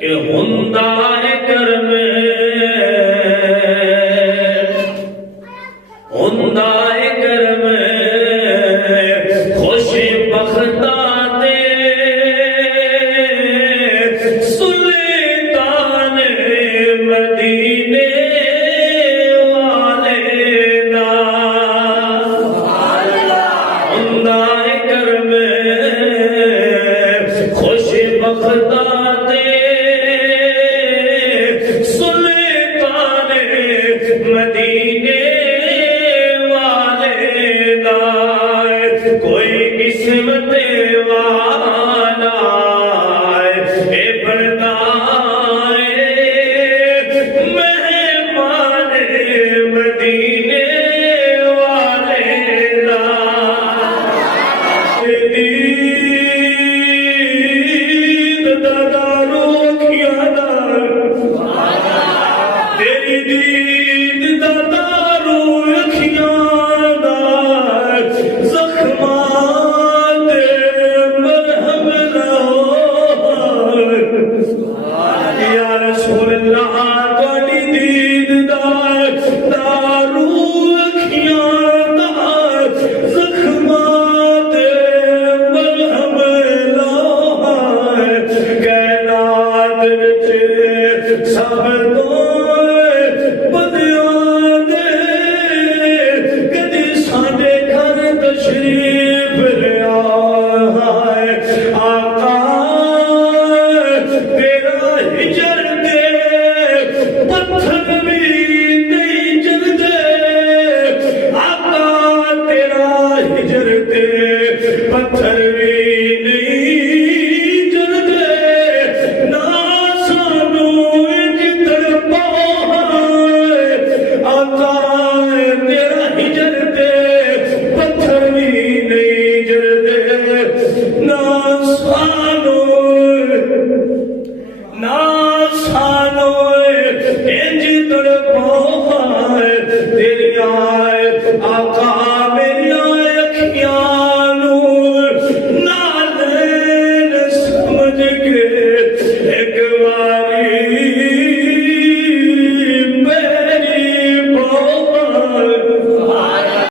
کہ ہندائے کرم خوش بختہ سلطان مدینے والے دا ہندائے کرم خوش بختہ سلطان مدینے کوئی قسمت والا اے بردائے مہمان مدینے والے دید دادارو کھیانا تیری دید دادارو کھیانا سب